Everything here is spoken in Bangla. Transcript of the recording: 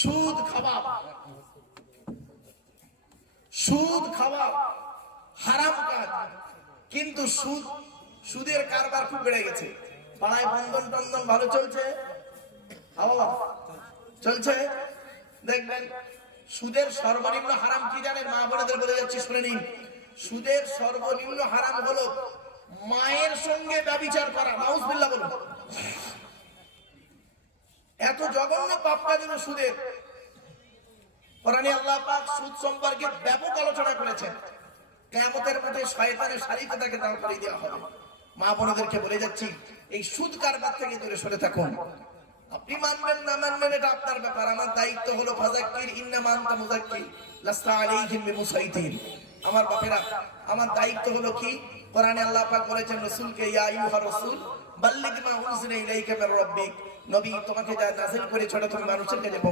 সুদ খাওয়া, সুদ খাওয়া হারাম কাজ, কিন্তু সুদের কারবার খুব বেড়ে গেছে। পাড়ায় বন্ধন টন্ধন ভালো চলছে, চলছে। দেখবেন সুদের সর্বনিম্ন হারাম কি জানেন? মা বোনেদের বলে যাচ্ছি, শুনে নিন। সুদের সর্বনিম্ন হারাম হলো মায়ের সঙ্গে ব্যভিচার করা। নাউজুবিল্লাহ বলুন। এত জঘন্য পাপ কাজ হলো সুদের। কোরআনে আল্লাহ পাক সুদ সম্পর্কে ব্যাপক আলোচনা করেছেন। কিয়ামতের মাঠে শয়তানের সারিতে তাকে দাঁড় করিয়ে দেওয়া হবে। মা বোনেদেরকে বলে যাচ্ছি, এই সুদ কারবার থেকে দূরে সরে থাকুন। আপনি মানবেন না মানবেন এটা আপনার ব্যাপার। আমার দায়িত্ব হলো ফাযাক্কির ইন্নামা আনতা মুযাক্কির লাস্তা আলাইহিম বিমুসাইতির। আমার বাপেরা, আমার দায়িত্ব হলো কি? কোরআনে আল্লাহ পাক বলেছেন রাসূলকে, ইয়া আইয়ুহার রাসূল বাল্লিগ মা উনজিলা ইলাইকা মির রাব্বিক, নবী তোমাকে যা নাযিল করেছে সেটা তুমি মানুষের কাছে